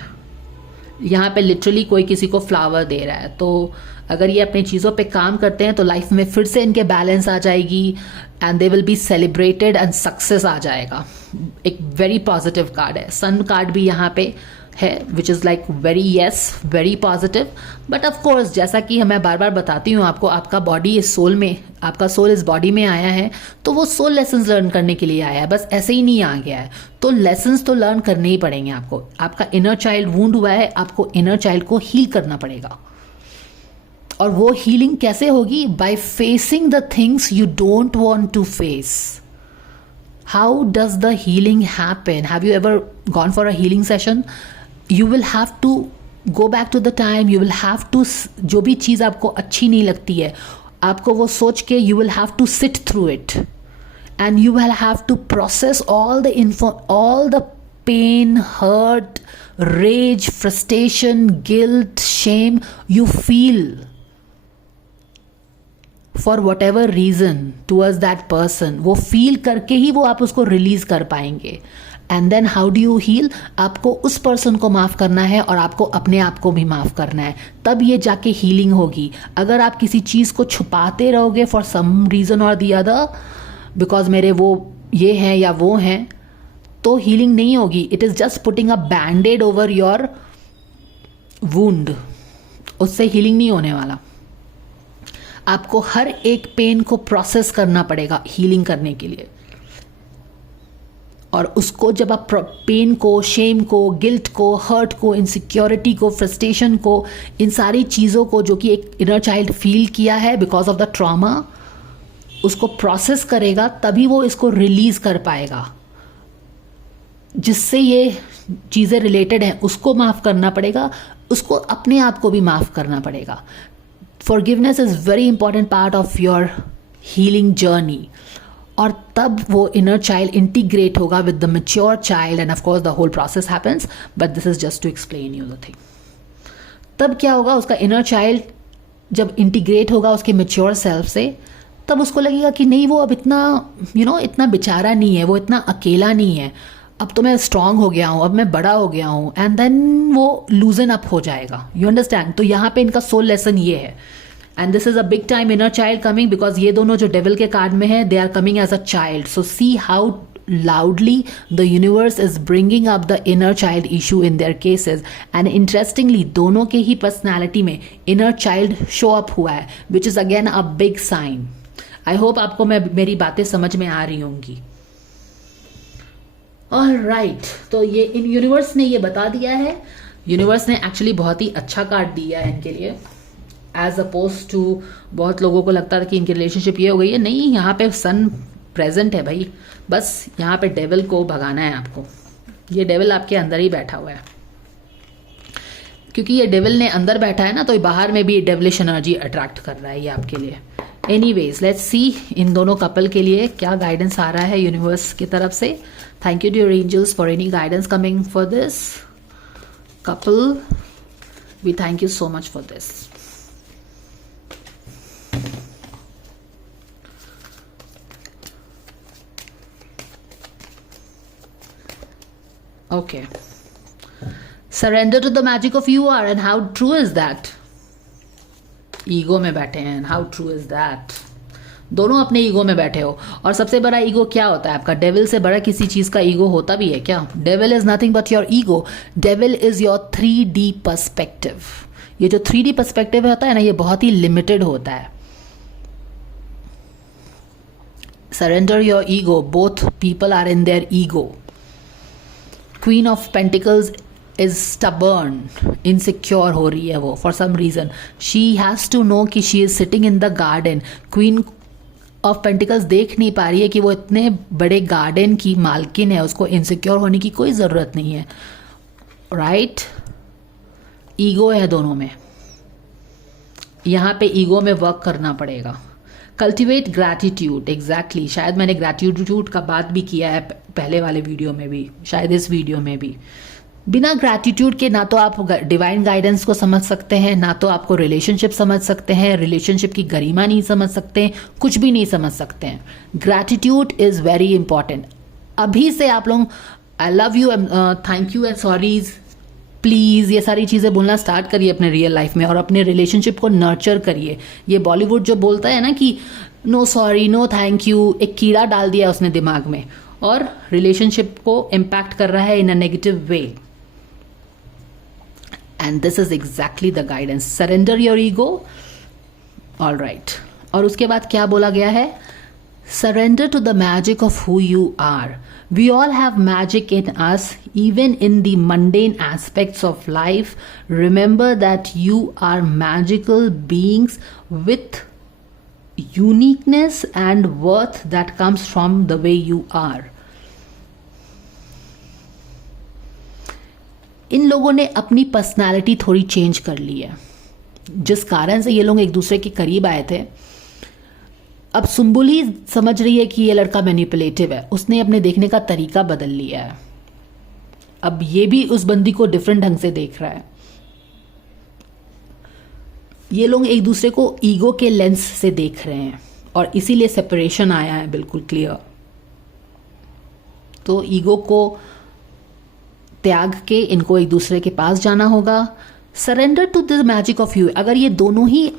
यहाँ पे लिटरली कोई किसी को फ्लावर दे रहा है. तो अगर ये अपनी चीज़ों पे काम करते हैं तो लाइफ में फिर से इनके बैलेंस आ जाएगी, and they will be celebrated, and success आ जाएगा. एक वेरी पॉजिटिव कार्ड है. सन कार्ड भी यहाँ पे है, which is like very very positive. But of course, जैसा कि मैं बार बार बताती हूँ आपको, आपका बॉडी इस सोल में, आपका सोल इस बॉडी में आया है, तो वो सोल लेसन्स लर्न करने के लिए आया है, बस ऐसे ही नहीं आ गया है. तो लेसन्स तो लर्न करने ही पड़ेंगे आपको. आपका इनर चाइल्ड वुंड हुआ है, आपको इनर चाइल्ड को हील करना पड़ेगा. और वो हीलिंग कैसे होगी? By facing the things you don't want to face. How does the healing happen? Have you ever gone for a healing session? You will have to go back to the time. You will have to, जो भी चीज़ आपको अच्छी नहीं लगती है, आपको वो सोच के you will have to sit through it, and you will have to process all the pain, hurt, rage, frustration, guilt, shame you feel for whatever reason towards that person. वो feel करके ही वो आप उसको release कर पाएंगे. And then how do you heal? आपको उस person को माफ़ करना है और आपको अपने आप को भी माफ़ करना है, तब ये जाके हीलिंग होगी. अगर आप किसी चीज़ को छुपाते रहोगे फॉर सम रीज़न और दी अदर, बिकॉज मेरे वो ये हैं या वो हैं, तो हीलिंग नहीं होगी. It is just putting a bandaid over your wound. उससे हीलिंग नहीं होने वाला. आपको हर एक पेन को प्रोसेस करना पड़ेगा हीलिंग करने के लिए. और उसको जब आप पेन को, शेम को, गिल्ट को, हर्ट को, इनसिक्योरिटी को, फ्रस्ट्रेशन को, इन सारी चीज़ों को जो कि एक इनर चाइल्ड फील किया है बिकॉज ऑफ द ट्रॉमा, उसको प्रोसेस करेगा, तभी वो इसको रिलीज कर पाएगा. जिससे ये चीज़ें रिलेटेड हैं उसको माफ़ करना पड़ेगा, उसको अपने आप को भी माफ़ करना पड़ेगा. Forgiveness is very important part of your healing journey. और तब वो इनर चाइल्ड इंटीग्रेट होगा with the mature child, and of course the whole process happens, but this is just to explain you the thing. तब क्या होगा? उसका inner child जब integrate होगा उसके मैच्योर सेल्फ से, तब उसको लगेगा कि नहीं, वो अब इतना इतना बेचारा नहीं है, वो इतना अकेला नहीं है, अब तो मैं स्ट्रांग हो गया हूँ, अब मैं बड़ा हो गया हूँ, एंड देन वो लूजन अप हो जाएगा. You understand? तो यहाँ पे इनका सोल लेसन ये है. And this is a big time inner child coming, because ये दोनों जो डेविल के कार्ड में है, they are coming as a child. So see how loudly the universe is bringing up the inner child issue in their cases. And interestingly, दोनों के ही personality में inner child show up हुआ है, which is again a big sign. I hope आपको मेरी बातें समझ में आ रही होंगी. Alright, तो ये इन यूनिवर्स ने ये बता दिया है. यूनिवर्स ने एक्चुअली बहुत ही अच्छा कार्ड दिया है इनके लिए, एज अपोज टू बहुत लोगों को लगता था कि इनकी रिलेशनशिप ये हो गई है. नहीं, यहाँ पे सन प्रेजेंट है भाई. बस यहाँ पे डेविल को भगाना है आपको. ये डेविल आपके अंदर ही बैठा हुआ है, क्योंकि ये डेविल ने अंदर बैठा है ना, तो बाहर में भी डेविलिश एनर्जी अट्रैक्ट कर रहा है ये आपके लिए. एनीवेज, लेट्स सी इन दोनों कपल के लिए क्या गाइडेंस आ रहा है यूनिवर्स की तरफ से. Thank you dear angels for any guidance coming for this couple. We thank you so much for this. Okay. Surrender to the magic of you are, and how true is that? Ego में बैठे हैं, and how true is that? दोनों अपने ego में बैठे हो. और सबसे बड़ा ईगो क्या होता है आपका? डेविल से बड़ा किसी चीज का ईगो होता भी है क्या? Devil is nothing but your ego. Devil is your 3D perspective. ये जो 3D पर्सपेक्टिव होता है ना, ये बहुत ही लिमिटेड होता है. Surrender your ego. Both people are in their ego. Queen of pentacles is stubborn, insecure हो रही है वो for some reason. She has to know कि she is sitting in the garden. Queen of pentacles देख नहीं पा रही है कि वो इतने बड़े गार्डन की मालकिन है, उसको इनसिक्योर होने की कोई ज़रूरत नहीं है. राइट, ईगो है दोनों में, यहाँ पे ईगो में वर्क करना पड़ेगा. Cultivate gratitude, exactly. शायद मैंने ग्रैटिट्यूड का बात भी किया है पहले वाले वीडियो में भी, शायद इस वीडियो में भी. बिना ग्रैटिट्यूड के ना तो आप डिवाइन गाइडेंस को समझ सकते हैं, ना तो आपको रिलेशनशिप समझ सकते हैं, रिलेशनशिप की गरिमा नहीं समझ सकते हैं, कुछ भी नहीं समझ सकते हैं. Gratitude is very important. अभी से आप लोग I love you, thank you and sorries, please ये सारी चीज़ें बोलना स्टार्ट करिए अपने रियल लाइफ में और अपने रिलेशनशिप को नर्चर करिए. ये बॉलीवुड जो बोलता है ना कि no sorry no thank you, एक कीड़ा डाल दिया उसने दिमाग में और रिलेशनशिप को इम्पैक्ट कर रहा है in a negative way. And this is exactly the guidance. Surrender your ego. All right. और उसके बाद क्या बोला गया है? Surrender to the magic of who you are. We all have magic in us, even in the mundane aspects of life. Remember that you are magical beings with uniqueness and worth that comes from the way you are. इन लोगों ने अपनी personality थोड़ी change कर ली है, जिस कारण से ये लोग एक दूसरे के करीब आए थे. अब सुम्बुल ही समझ रही है कि ये लड़का मैनिपुलेटिव है, उसने अपने देखने का तरीका बदल लिया है. अब ये भी उस बंदी को डिफरेंट ढंग से देख रहा है. ये लोग एक दूसरे को ईगो के लेंस से देख रहे हैं और इसीलिए सेपरेशन आया है, बिल्कुल क्लियर. तो ईगो को त्याग के इनको एक दूसरे के पास जाना होगा. Surrender to the magic of you. अगर ये दोनों ही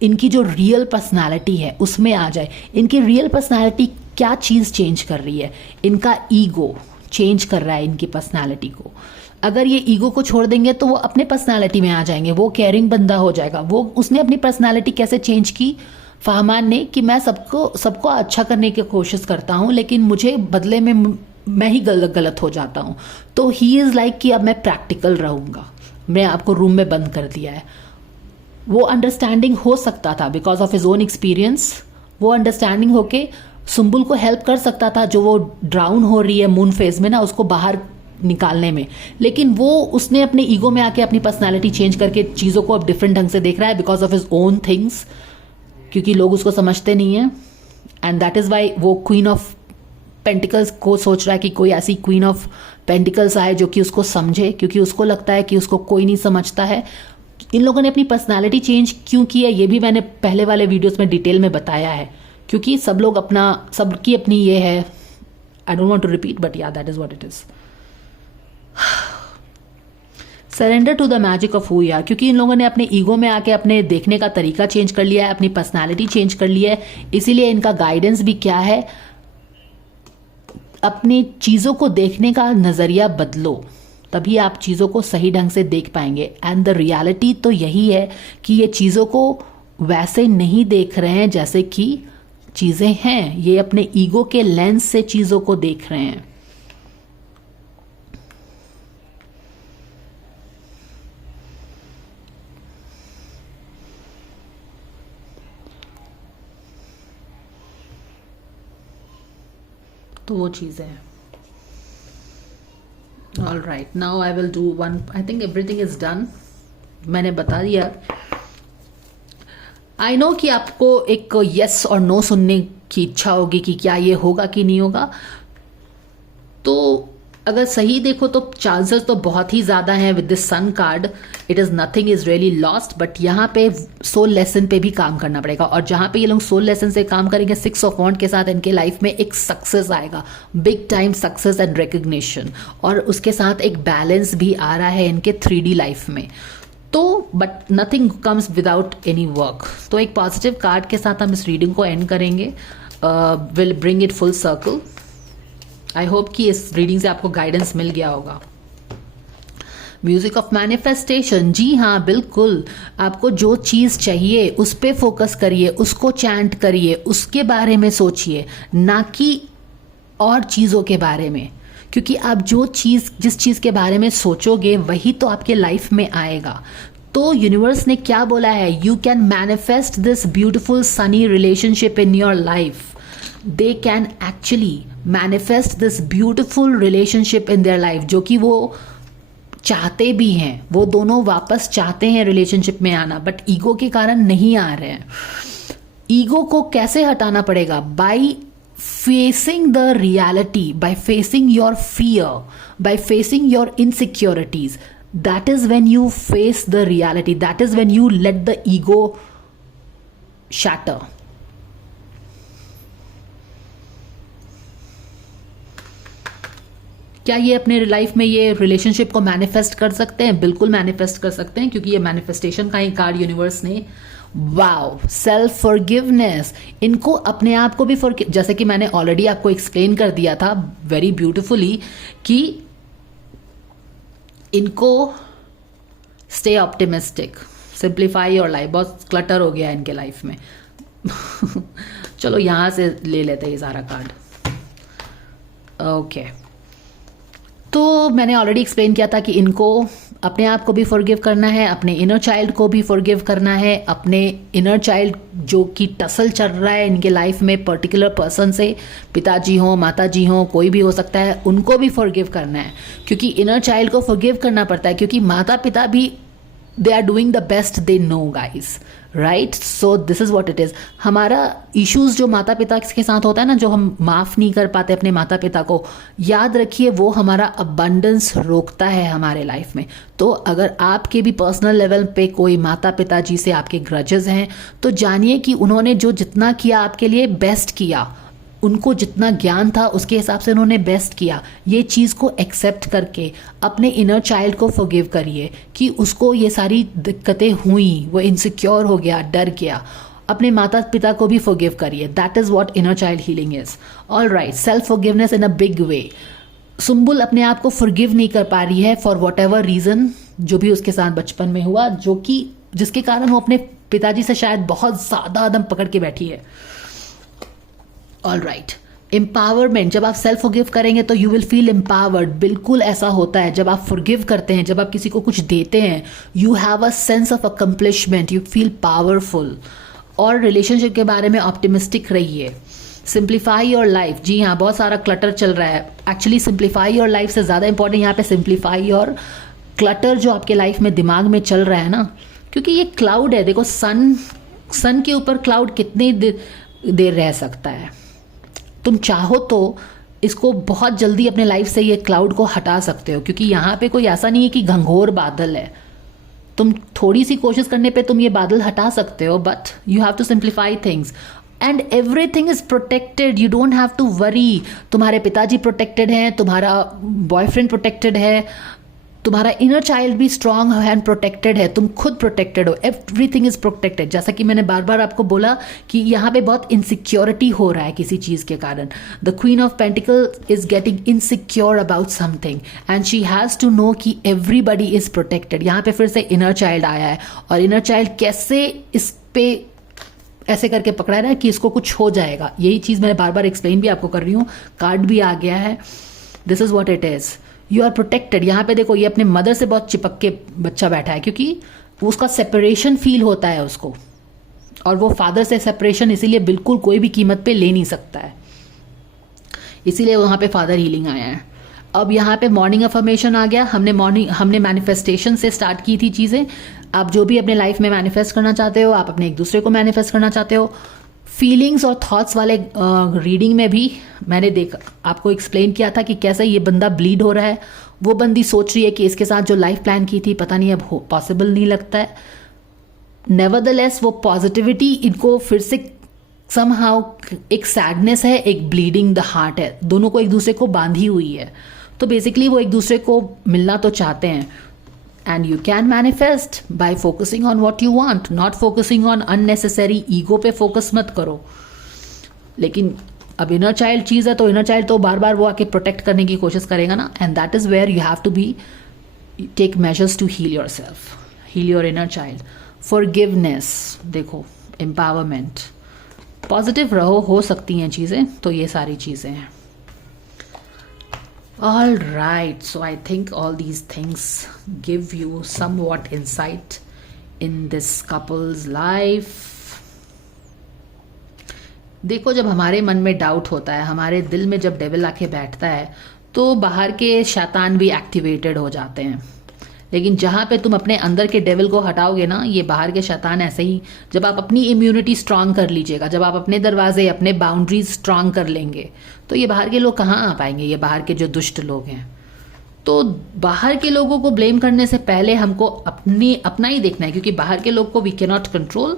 इनकी जो रियल पर्सनालिटी है उसमें आ जाए, इनकी रियल पर्सनालिटी क्या चीज़ चेंज कर रही है? इनका ईगो चेंज कर रहा है इनकी पर्सनालिटी को. अगर ये ईगो को छोड़ देंगे तो वो अपने पर्सनालिटी में आ जाएंगे, वो केयरिंग बंदा हो जाएगा. वो उसने अपनी पर्सनालिटी कैसे चेंज की? फहमान ने कि मैं सबको अच्छा करने की कोशिश करता हूँ, लेकिन मुझे बदले में मैं ही गलत हो जाता हूँ. तो ही इज़ लाइक कि अब मैं प्रैक्टिकल रहूँगा, मैं आपको रूम में बंद कर दिया है. वो अंडरस्टैंडिंग हो सकता था because of his own experience. वो अंडरस्टैंडिंग होके सुम्बुल को हेल्प कर सकता था, जो वो ड्राउन हो रही है मून फेज में ना, उसको बाहर निकालने में. लेकिन वो उसने अपने ईगो में आके अपनी पर्सनालिटी चेंज करके चीज़ों को अब डिफरेंट ढंग से देख रहा है because of his own things, क्योंकि लोग उसको समझते नहीं हैं. एंड दैट इज़ वाई वो क्वीन ऑफ पेंटिकल्स को सोच रहा है कि कोई ऐसी क्वीन ऑफ पेंटिकल्स आए जो कि उसको समझे, क्योंकि उसको लगता है कि उसको कोई नहीं समझता है. इन लोगों ने अपनी पर्सनालिटी चेंज क्यों की है ये भी मैंने पहले वाले वीडियोस में डिटेल में बताया है, क्योंकि सब लोग सबकी अपनी ये है. I don't want to repeat but yeah that is what it is. Surrender to the magic of who you are. क्योंकि इन लोगों ने अपने ईगो में आके अपने देखने का तरीका चेंज कर लिया है, अपनी पर्सनालिटी चेंज कर लिया है. इसीलिए इनका गाइडेंस भी क्या है? अपनी चीज़ों को देखने का नज़रिया बदलो, तभी आप चीज़ों को सही ढंग से देख पाएंगे. एंड द रियलिटी तो यही है कि ये चीज़ों को वैसे नहीं देख रहे हैं जैसे कि चीज़ें हैं, ये अपने ईगो के लेंस से चीज़ों को देख रहे हैं. तो वो चीज़ें हैं. All right, now I will do one. I think everything is done. मैंने बता दिया. आई नो कि आपको एक यस और नो सुनने की इच्छा होगी कि क्या ये होगा कि नहीं होगा. तो अगर सही देखो तो चांसेस तो बहुत ही ज़्यादा हैं with this sun card. It is nothing is really lost. But यहाँ पे सोल लेसन पे भी काम करना पड़ेगा. और जहाँ पे ये लोग सोल लेसन से काम करेंगे, 6 ऑफ वॉन्ड के साथ इनके लाइफ में एक सक्सेस आएगा, big time success and recognition. और उसके साथ एक बैलेंस भी आ रहा है इनके 3D लाइफ में. तो but nothing comes without any work. तो एक पॉजिटिव कार्ड के साथ हम इस रीडिंग को एंड करेंगे. Will bring it full circle. I hope कि इस रीडिंग से आपको गाइडेंस मिल गया होगा. Music of manifestation. जी हाँ, बिल्कुल. आपको जो चीज़ चाहिए उस पर फोकस करिए, उसको चैंट करिए, उसके बारे में सोचिए, ना कि और चीज़ों के बारे में. क्योंकि आप जिस चीज़ के बारे में सोचोगे वही तो आपके लाइफ में आएगा। तो यूनिवर्स ने क्या बोला है, you can manifest this beautiful Sunny relationship in your life. They can actually manifest this beautiful relationship in their life, जो कि वो चाहते भी हैं, वो दोनों वापस चाहते हैं रिलेशनशिप में आना, बट ईगो के कारण नहीं आ रहे हैं। ईगो को कैसे हटाना पड़ेगा? By facing the reality, by facing your fear, by facing your insecurities. That is when you face the reality. That is when you let the ego shatter. क्या ये अपने लाइफ में ये रिलेशनशिप को मैनिफेस्ट कर सकते हैं? बिल्कुल मैनिफेस्ट कर सकते हैं, क्योंकि ये मैनिफेस्टेशन का ही कार्ड यूनिवर्स ने। Wow, self forgiveness. इनको अपने आप को भी जैसे कि मैंने ऑलरेडी आपको एक्सप्लेन कर दिया था वेरी ब्यूटिफुली कि इनको stay optimistic, simplify your life. बहुत क्लटर हो गया इनके लाइफ में। चलो यहां से ले लेते हैं ये सारा कार्ड। ओके, तो मैंने ऑलरेडी एक्सप्लेन किया था कि इनको अपने आप को भी फॉरगिव करना है, अपने इनर चाइल्ड को भी फॉरगिव करना है। अपने इनर चाइल्ड जो कि टसल चल रहा है इनके लाइफ में पर्टिकुलर पर्सन से, पिताजी हो, माताजी हो, कोई भी हो सकता है, उनको भी फॉरगिव करना है। क्योंकि इनर चाइल्ड को फॉरगिव करना पड़ता है, क्योंकि माता पिता भी they are doing the best they know guys, right? So this is what it is. हमारा इश्यूज जो माता पिता के साथ होता है ना, जो हम माफ नहीं कर पाते अपने माता पिता को, याद रखिए वो हमारा अबंडेंस रोकता है हमारे लाइफ में। तो अगर आपके भी पर्सनल लेवल पे कोई माता पिता जी से आपके ग्रजेस हैं, तो जानिए कि उन्होंने जो जितना किया आपके लिए बेस्ट किया, उनको जितना ज्ञान था उसके हिसाब से उन्होंने बेस्ट किया। ये चीज़ को एक्सेप्ट करके अपने इनर चाइल्ड को फॉरगिव करिए कि उसको ये सारी दिक्कतें हुई, वो इनसिक्योर हो गया, डर गया। अपने माता पिता को भी फॉरगिव करिए। That is what inner child healing is. All right, self forgiveness in a big way. Sumbul अपने आप को फॉरगिव नहीं कर पा रही है फॉर वॉट एवर रीज़न, जो भी उसके साथ बचपन में हुआ, जिसके कारण वो अपने पिताजी से शायद बहुत ज़्यादा आदम पकड़ के बैठी है। All right, empowerment. जब आप सेल्फ फॉरगिव करेंगे तो यू विल फील एम्पावर्ड। बिल्कुल ऐसा होता है जब आप फॉरगिव करते हैं, जब आप किसी को कुछ देते हैं, you have a sense of accomplishment, you feel powerful. और रिलेशनशिप के बारे में ऑप्टिमिस्टिक रहिए। Simplify your life. जी हाँ, बहुत सारा क्लटर चल रहा है। एक्चुअली सिंप्लीफाई योर लाइफ से ज़्यादा इंपॉर्टेंट यहाँ पे सिंप्लीफाई योर क्लटर जो आपके लाइफ में दिमाग में चल रहा है ना, क्योंकि ये क्लाउड है। देखो सन के ऊपर क्लाउड कितनी देर रह सकता है? तुम चाहो तो इसको बहुत जल्दी अपने लाइफ से ये क्लाउड को हटा सकते हो, क्योंकि यहाँ पे कोई ऐसा नहीं है कि घंघोर बादल है। तुम थोड़ी सी कोशिश करने पे तुम ये बादल हटा सकते हो, but you have to simplify things and everything is protected. You don't have to worry. तुम्हारे पिताजी प्रोटेक्टेड हैं, तुम्हारा बॉयफ्रेंड प्रोटेक्टेड है, तुम्हारा इनर चाइल्ड भी स्ट्रांग एंड प्रोटेक्टेड है, तुम खुद प्रोटेक्टेड हो। Everything is protected. जैसा कि मैंने बार बार आपको बोला कि यहाँ पे बहुत इनसिक्योरिटी हो रहा है किसी चीज़ के कारण। The queen of pentacle is getting insecure about something and she has to know कि एवरीबडी इज प्रोटेक्टेड। यहाँ पे फिर से इनर चाइल्ड आया है, और इनर चाइल्ड कैसे इस पे ऐसे करके पकड़ा है ना कि इसको कुछ हो जाएगा। यही चीज़ मैंने बार बार एक्सप्लेन भी आपको कर रही हूँ, कार्ड भी आ गया है। This is what it is, you are protected. यहाँ पे देखो ये अपने मदर से बहुत चिपक के बच्चा बैठा है, क्योंकि उसका सेपरेशन फील होता है उसको, और वो फादर से सेपरेशन इसीलिए बिल्कुल कोई भी कीमत पे ले नहीं सकता है, इसीलिए वहाँ पे फादर हीलिंग आया है। अब यहाँ पे मॉर्निंग अफर्मेशन आ गया। हमने मैनिफेस्टेशन से स्टार्ट की थी चीज़ें। आप जो भी अपने लाइफ में मैनिफेस्ट करना चाहते हो, आप अपने एक दूसरे को मैनिफेस्ट करना चाहते हो। फीलिंग्स और थॉट्स वाले रीडिंग में भी मैंने आपको एक्सप्लेन किया था कि कैसे ये बंदा ब्लीड हो रहा है। वो बंदी सोच रही है कि इसके साथ जो लाइफ प्लान की थी पता नहीं अब पॉसिबल नहीं लगता है। नेवरदलेस वो पॉजिटिविटी इनको फिर से समहाउ, एक सैडनेस है, एक ब्लीडिंग द हार्ट है, दोनों को एक दूसरे को बांधी हुई है। तो बेसिकली वो एक दूसरे को मिलना तो चाहते हैं। And you can manifest by focusing on what you want, not focusing on unnecessary ego पे फोकस मत करो। लेकिन अब इनर चाइल्ड चीज़ है, तो इनर चाइल्ड तो बार बार वो आके प्रोटेक्ट करने की कोशिश करेगा ना, and that is where you have to be take measures to heal yourself, heal your inner child. Forgiveness, देखो एम्पावरमेंट, पॉजिटिव रहो, हो सकती हैं चीज़ें, तो ये सारी चीज़ें हैं। All right, so I think all these things give you somewhat insight in this couple's life. देखो, जब हमारे मन में डाउट होता है, हमारे दिल में जब डेविल आके बैठता है, तो बाहर के शैतान भी एक्टिवेटेड हो जाते हैं। लेकिन जहाँ पे तुम अपने अंदर के डेविल को हटाओगे ना, ये बाहर के शैतान ऐसे ही, जब आप अपनी इम्यूनिटी स्ट्रांग कर लीजिएगा, जब आप अपने दरवाजे, अपने बाउंड्रीज स्ट्रांग कर लेंगे, तो ये बाहर के लोग कहाँ आ पाएंगे, ये बाहर के जो दुष्ट लोग हैं। तो बाहर के लोगों को ब्लेम करने से पहले हमको अपना ही देखना है, क्योंकि बाहर के लोग को we can not control,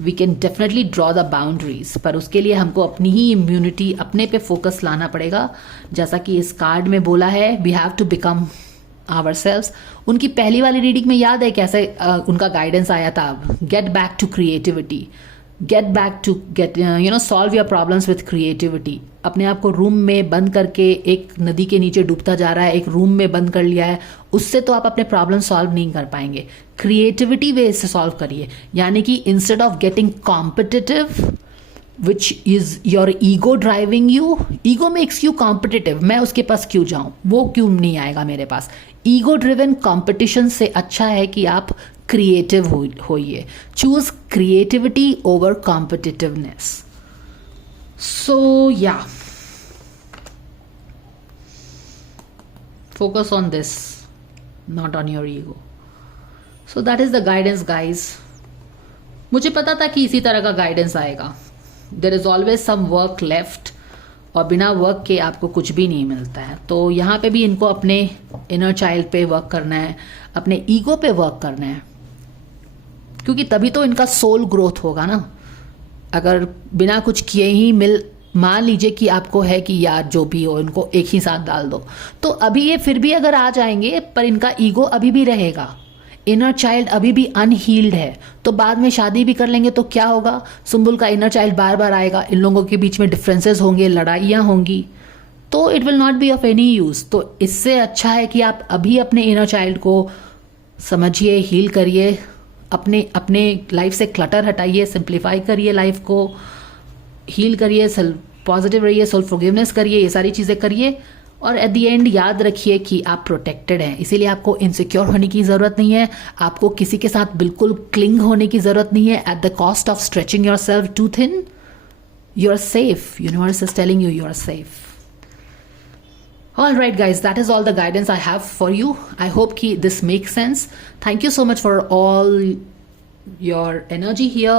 we can definitely draw the boundaries, पर उसके लिए हमको अपनी ही इम्यूनिटी, अपने पे फोकस लाना पड़ेगा। जैसा कि इस कार्ड में बोला है, we have to become ourselves। उनकी पहली वाली रीडिंग में याद है कैसे उनका गाइडेंस आया था, get back to creativity, get back to get solve your problems with creativity. अपने आप को रूम में बंद करके, एक नदी के नीचे डूबता जा रहा है, एक रूम में बंद कर लिया है, उससे तो आप अपने प्रॉब्लम सॉल्व नहीं कर पाएंगे। क्रिएटिविटी वे से सॉल्व करिए, यानी कि instead of getting competitive which is your ego driving you, ego makes you competitive, मैं उसके पास क्यों जाऊं, वो क्यों नहीं आएगा मेरे पास। ईगो ड्रिवन कंपटीशन से अच्छा है कि आप क्रिएटिव होइए, choose creativity over competitiveness. So yeah, focus on this, not on your ego. So that is the guidance guys. मुझे पता था कि इसी तरह का गाइडेंस आएगा। There is always some work left, और बिना वर्क के आपको कुछ भी नहीं मिलता है। तो यहाँ पे भी इनको अपने इनर चाइल्ड पे वर्क करना है, अपने ईगो पे वर्क करना है, क्योंकि तभी तो इनका सोल ग्रोथ होगा ना। अगर बिना कुछ किए ही मान लीजिए कि आपको है कि यार जो भी हो इनको एक ही साथ डाल दो, तो अभी ये फिर भी अगर आ जाएंगे, पर इनका ईगो अभी भी रहेगा, इनर चाइल्ड अभी भी अनहील्ड है। तो बाद में शादी भी कर लेंगे तो क्या होगा, सुंबुल का इनर चाइल्ड बार बार आएगा, इन लोगों के बीच में डिफरेंसेस होंगे, लड़ाइयाँ होंगी, तो it will not be of any use. तो इससे अच्छा है कि आप अभी अपने इनर चाइल्ड को समझिए, हील करिए, अपने लाइफ से क्लटर हटाइए, सिंप्लीफाई करिए, लाइफ को हील करिए, पॉजिटिव रहिए, सेल्फ फॉरगिवनेस करिए, ये सारी चीज़ें करिए। और एट द एंड याद रखिए कि आप प्रोटेक्टेड हैं, इसीलिए आपको इनसिक्योर होने की ज़रूरत नहीं है, आपको किसी के साथ बिल्कुल क्लिंग होने की ज़रूरत नहीं है। At the cost of stretching yourself too thin, you are safe, universe is telling you are safe. All right guys, that is all the guidance I have for you. I hope ki this makes sense. Thank you so much for all your energy here,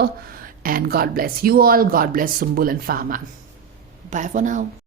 and God bless you all. God bless Sumbul and Fahman. Bye for now.